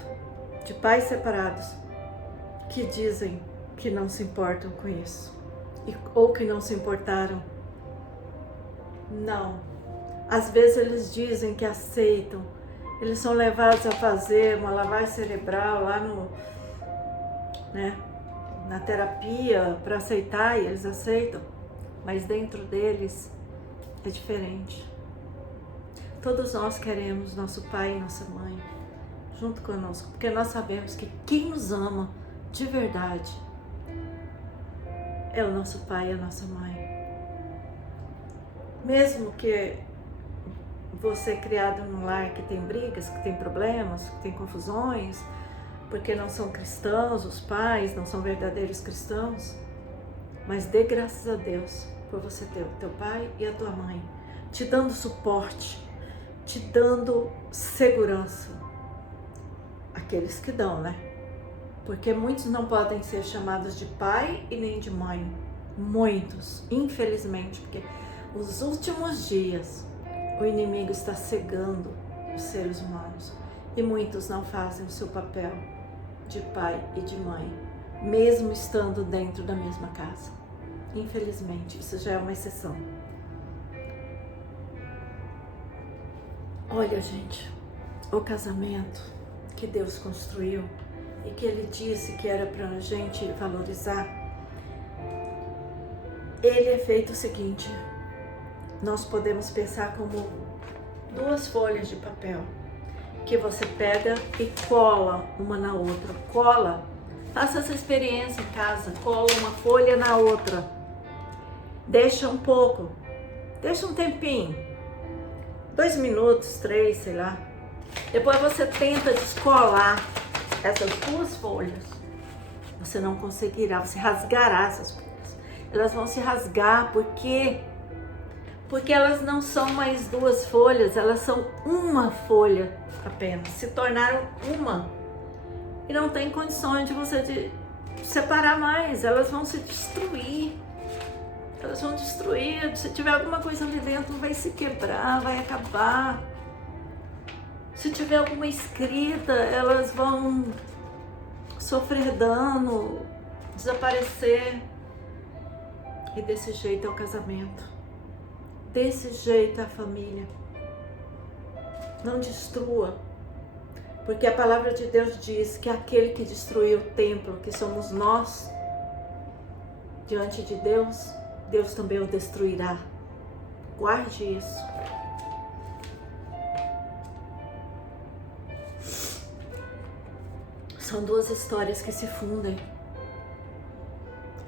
de pais separados, que dizem que não se importam com isso, ou que não se importaram. Não. Às vezes eles dizem que aceitam, eles são levados a fazer uma lavagem cerebral lá na terapia para aceitar, e eles aceitam, mas dentro deles é diferente. Todos nós queremos nosso pai e nossa mãe junto conosco, porque nós sabemos que quem nos ama de verdade é o nosso pai e a nossa mãe. Mesmo que você é criado num lar que tem brigas, que tem problemas, que tem confusões, porque não são cristãos, os pais não são verdadeiros cristãos, mas dê graças a Deus por você ter o teu pai e a tua mãe, te dando suporte, te dando segurança. Aqueles que dão, né? Porque muitos não podem ser chamados de pai e nem de mãe. Muitos, infelizmente, porque os últimos dias o inimigo está cegando os seres humanos e muitos não fazem o seu papel de pai e de mãe, mesmo estando dentro da mesma casa. Infelizmente, isso já é uma exceção. Olha, gente, o casamento que Deus construiu e que Ele disse que era para a gente valorizar, ele é feito o seguinte: nós podemos pensar como duas folhas de papel que você pega e cola uma na outra. Cola, faça essa experiência em casa, cola uma folha na outra, deixa um pouco, deixa um tempinho, 2 minutos, 3, sei lá. Depois você tenta descolar essas duas folhas. Você não conseguirá, você rasgará essas folhas. Elas vão se rasgar porque elas não são mais duas folhas, elas são uma folha apenas. Se tornaram uma. E não tem condições de você de separar mais. Elas vão se destruir. Elas vão destruir. Se tiver alguma coisa ali dentro, vai se quebrar, vai acabar. Se tiver alguma escrita, elas vão sofrer dano, desaparecer. E desse jeito é o casamento. Desse jeito é a família. Não destrua. Porque a palavra de Deus diz que aquele que destruiu o templo, que somos nós, diante de Deus, Deus também o destruirá. Guarde isso. São duas histórias que se fundem.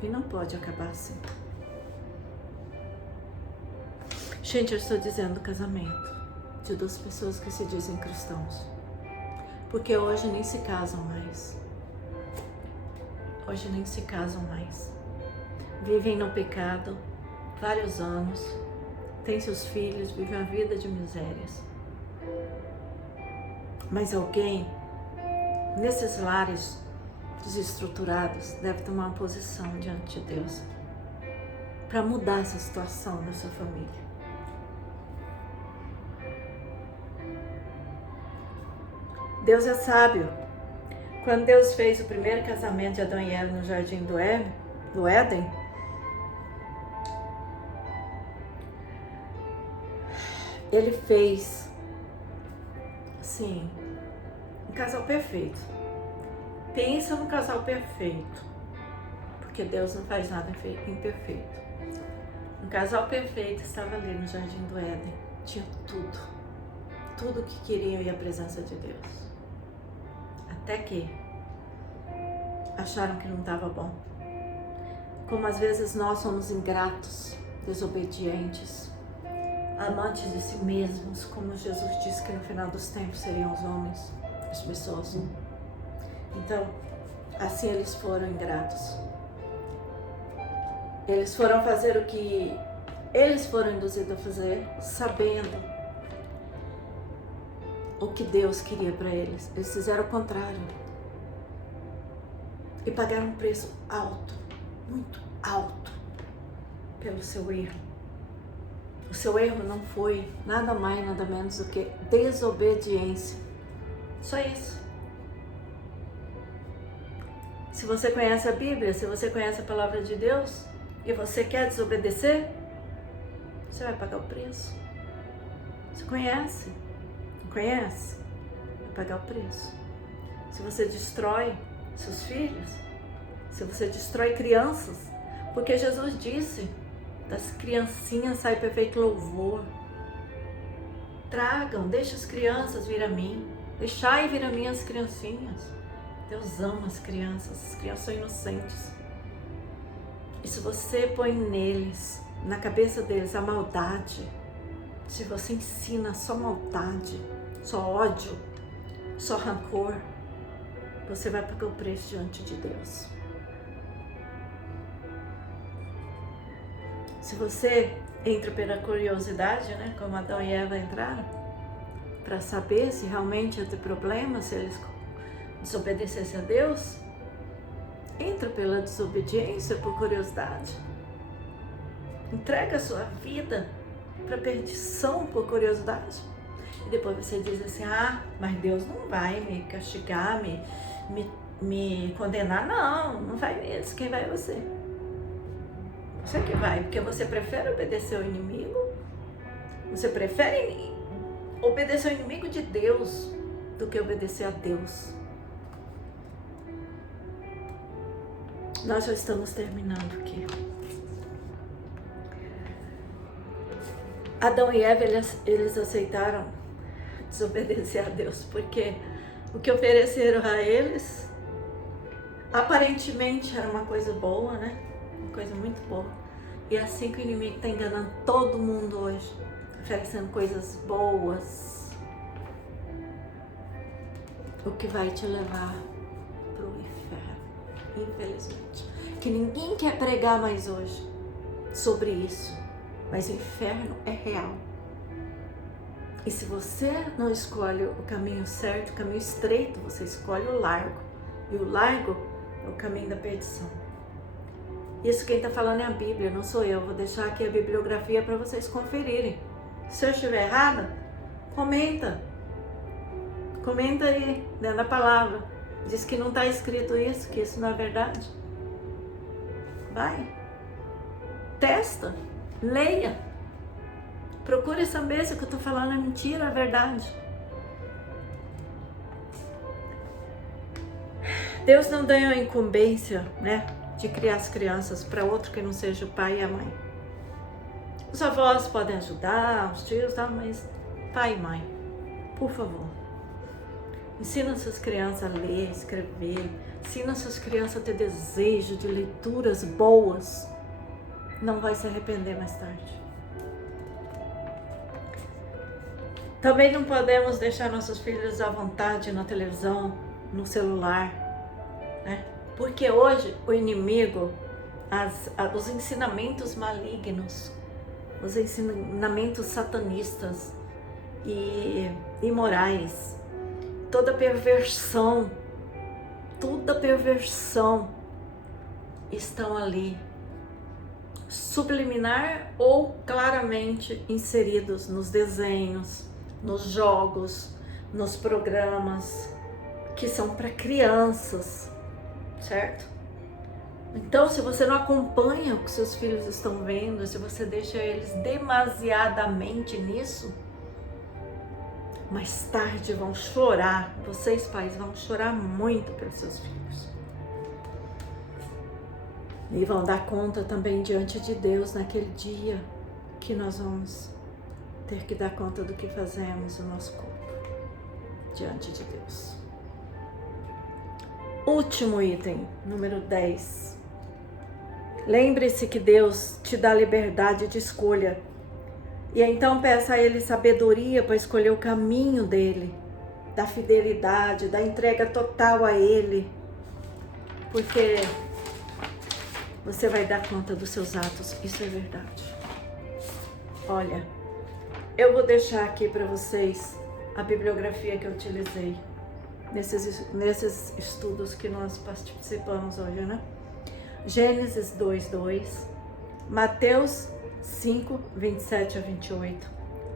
E não pode acabar assim. Gente, eu estou dizendo casamento de duas pessoas que se dizem cristãos. Porque hoje nem se casam mais. Hoje nem se casam mais. Vivem no pecado vários anos, têm seus filhos, vivem uma vida de misérias. Mas alguém, nesses lares desestruturados, deve tomar uma posição diante de Deus para mudar essa situação na sua família. Deus é sábio. Quando Deus fez o primeiro casamento de Adão e Eva no jardim do Éden, Ele fez, assim, um casal perfeito. Pensa no casal perfeito, porque Deus não faz nada imperfeito. Um casal perfeito estava ali no jardim do Éden. Tinha tudo o que queriam e a presença de Deus. Até que acharam que não estava bom. Como às vezes nós somos ingratos, desobedientes, amantes de si mesmos, como Jesus disse que no final dos tempos seriam os homens, as pessoas. Então, assim eles foram ingratos. Eles foram fazer o que eles foram induzidos a fazer, sabendo o que Deus queria para eles. Eles fizeram o contrário. E pagaram um preço alto, muito alto, pelo seu erro. O seu erro não foi nada mais, nada menos do que desobediência. Só isso. Se Se você conhece a Bíblia, se você conhece a palavra de Deus e você quer desobedecer, você vai pagar o preço. Você conhece? Não conhece? Vai pagar o preço. Se você destrói seus filhos, se você destrói crianças, porque Jesus disse, das criancinhas sai perfeito louvor. Tragam, deixe as crianças vir a mim, deixai vir a mim as criancinhas. Deus ama as crianças são inocentes. E se você põe neles, na cabeça deles, a maldade, se você ensina só maldade, só ódio, só rancor, você vai pagar o preço diante de Deus. Se você entra pela curiosidade, né, como Adão e Eva entraram, para saber se realmente ia ter problema, se eles desobedecessem a Deus, entra pela desobediência, por curiosidade. Entrega a sua vida para perdição por curiosidade. E depois você diz assim, mas Deus não vai me castigar, me condenar. Não vai mesmo, quem vai é você. Você que vai, porque você prefere obedecer ao inimigo, você prefere obedecer ao inimigo de Deus do que obedecer a Deus. Nós já estamos terminando aqui. Adão e Eva, eles aceitaram desobedecer a Deus, porque o que ofereceram a eles, aparentemente era uma coisa boa, né? Uma coisa muito boa. E é assim que o inimigo está enganando todo mundo hoje, oferecendo coisas boas, o que vai te levar para o inferno, infelizmente. Que ninguém quer pregar mais hoje sobre isso, mas o inferno é real. E se você não escolhe o caminho certo, o caminho estreito, você escolhe o largo. E o largo é o caminho da perdição. Isso quem está falando é a Bíblia, não sou eu. Vou deixar aqui a bibliografia para vocês conferirem. Se eu estiver errada, comenta. Comenta aí, dentro da palavra. Diz que não está escrito isso, que isso não é verdade. Vai. Testa. Leia. Procure saber se o que eu estou falando é mentira ou é verdade. Deus não deu a incumbência, né, de criar as crianças para outro que não seja o pai e a mãe. Os avós podem ajudar, os tios, tá? Mas pai e mãe, por favor, ensina suas crianças a ler, escrever, ensina suas crianças a ter desejo de leituras boas. Não vai se arrepender mais tarde. Também não podemos deixar nossos filhos à vontade na televisão, no celular, né? Porque hoje o inimigo, os ensinamentos malignos, os ensinamentos satanistas e imorais, toda perversão estão ali, subliminar ou claramente inseridos nos desenhos, nos jogos, nos programas que são para crianças, certo? Então, se você não acompanha o que seus filhos estão vendo, se você deixa eles demasiadamente nisso, mais tarde vão chorar, vocês pais vão chorar muito pelos seus filhos. E vão dar conta também diante de Deus naquele dia que nós vamos ter que dar conta do que fazemos no nosso corpo diante de Deus. Último item, número 10. Lembre-se que Deus te dá liberdade de escolha. E então peça a Ele sabedoria para escolher o caminho dEle, da fidelidade, da entrega total a Ele. Porque você vai dar conta dos seus atos, isso é verdade. Olha, eu vou deixar aqui para vocês a bibliografia que eu utilizei nesses estudos que nós participamos hoje, né? Gênesis 2:2, Mateus 5, 27 a 28,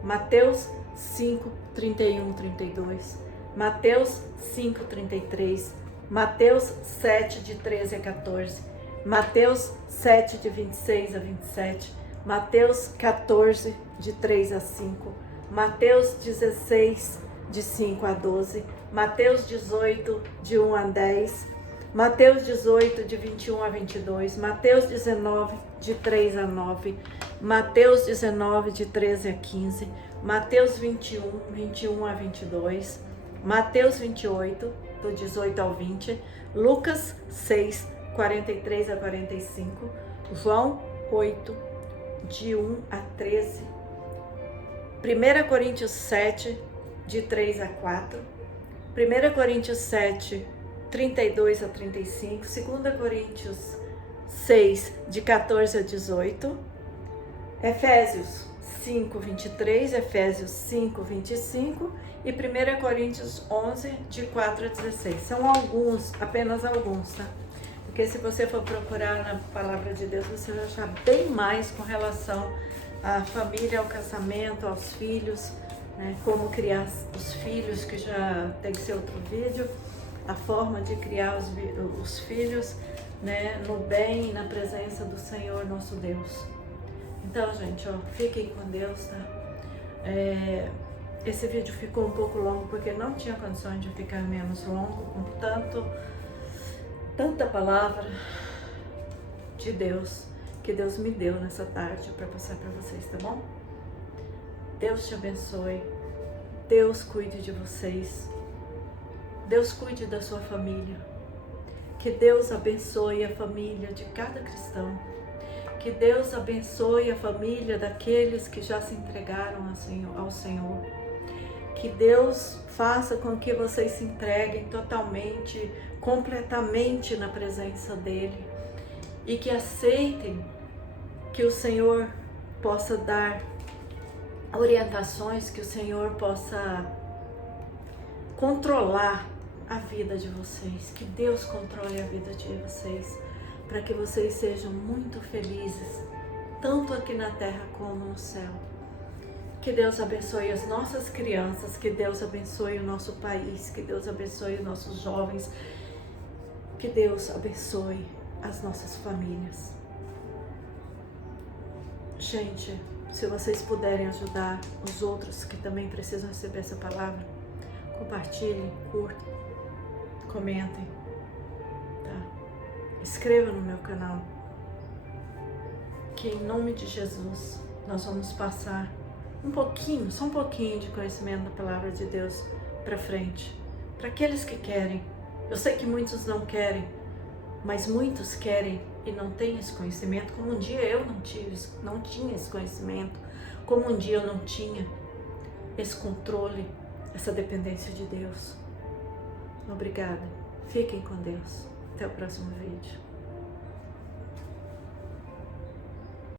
Mateus 5, 31, 32, Mateus 5, 33, Mateus 7, de 13 a 14. Mateus 7, de 26 a 27. Mateus 14, de 3 a 5. Mateus 16, de 5 a 12. Mateus 18, de 1 a 10. Mateus 18, de 21 a 22. Mateus 19, de 3 a 9. Mateus 19, de 13 a 15. Mateus 21 a 22. Mateus 28, do 18 ao 20. Lucas 6, 43 a 45. João 8, de 1 a 13. 1 Coríntios 7, de 3 a 4. 1 Coríntios 7, 32 a 35. 2 Coríntios 6, de 14 a 18. Efésios 5, 23. Efésios 5, 25. E 1 Coríntios 11, de 4 a 16. São alguns, apenas alguns, tá? Porque se você for procurar na palavra de Deus, você vai achar bem mais com relação à família, ao casamento, aos filhos, né? Como criar os filhos, que já tem que ser outro vídeo, a forma de criar os filhos, né? No bem e na presença do Senhor nosso Deus. Então, gente, ó, fiquem com Deus, tá? Esse vídeo ficou um pouco longo porque não tinha condições de ficar menos longo, com tanta palavra de Deus que Deus me deu nessa tarde para passar para vocês, tá bom? Deus te abençoe, Deus cuide de vocês, Deus cuide da sua família, que Deus abençoe a família de cada cristão, que Deus abençoe a família daqueles que já se entregaram ao Senhor, que Deus faça com que vocês se entreguem totalmente, completamente na presença dEle e que aceitem que o Senhor possa dar orientações, que o Senhor possa controlar a vida de vocês, que Deus controle a vida de vocês, para que vocês sejam muito felizes, tanto aqui na terra como no céu. Que Deus abençoe as nossas crianças, que Deus abençoe o nosso país, que Deus abençoe os nossos jovens, que Deus abençoe as nossas famílias. Gente, se vocês puderem ajudar os outros que também precisam receber essa palavra, compartilhem, curtem, comentem, tá? Inscreva no meu canal, que em nome de Jesus nós vamos passar um pouquinho, só um pouquinho de conhecimento da palavra de Deus para frente, para aqueles que querem. Eu sei que muitos não querem, mas muitos querem e não têm esse conhecimento, como um dia eu não tinha esse conhecimento, como um dia eu não tinha esse controle, essa dependência de Deus. Obrigada. Fiquem com Deus. Até o próximo vídeo.